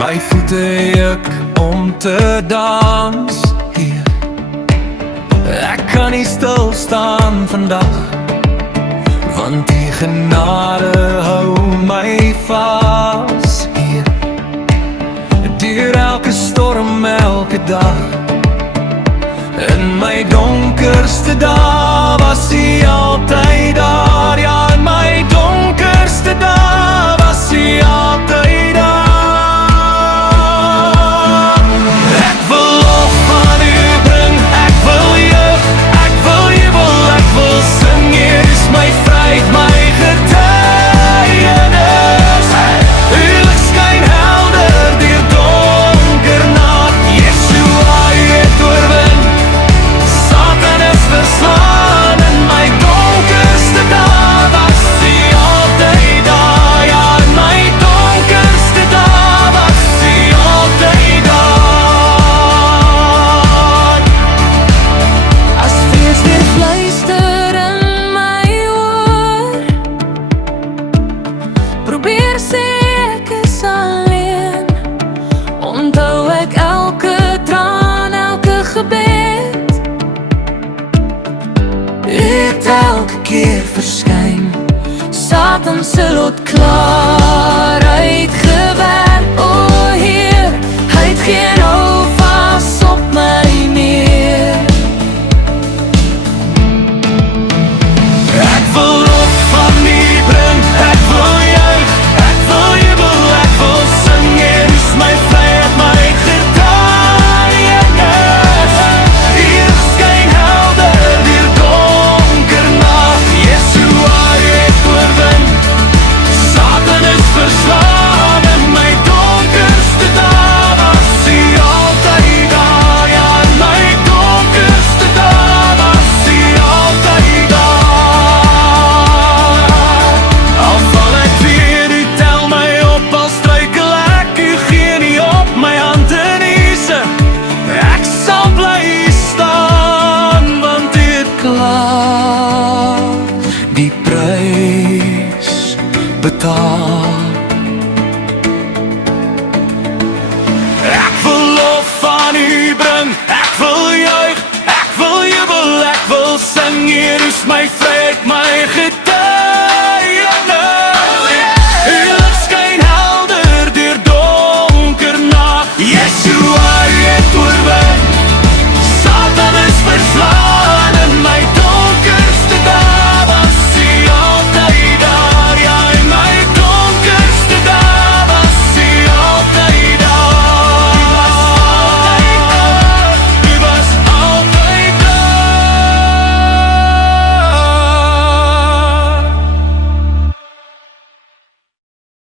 My voete juk om te dans hier. Ek kan nie stil staan vandag, want die genade hou my vas hier. Deur elke storm, elke dag. In my donkerste dae was hy altyd daar. Ja, in my donkerste dae was hy altyd daar. Ek wil lof aan u bring, ek wil juig, ek wil jubel, ek wil sing. Hier is my vryheid, my getuienis. U lig skyn helder deur donker nag. Yeshua, u het oorwin, Satan is verslaan. In my donkerste dae was hy altyd daar. Ja, in my donkerste dae was hy altyd daar. As vrees weer fluister in my oor, probeer sê ek is alleen, onthou ek elke traan, elke gebed. U het elke keer verskyn, Satan se lot klaar uitgewerp. O Heer, hy het geen hou vas op my meer. Ek wil lof van u bring, ek wil juig, ek wil jubel, ek wil sing. Hier is my vryheid, my getuienis. U lig skyn helder deur donker nag. Yeshua, u het oorwin, Satan is verslaan. In my donkerste dae was hy altyd daar. Ja, in my donkerste dae was hy altyd daar. Al val ek weer, u tel my op, al struikel ek, u gee nie op my hand en knieë. Ek sal bly staan, want u het klaar die prys betaal. Ek wil lof aan u bring, ek wil juig, ek wil jubel, ek wil sing. Hier is my vryheid, my getuienis.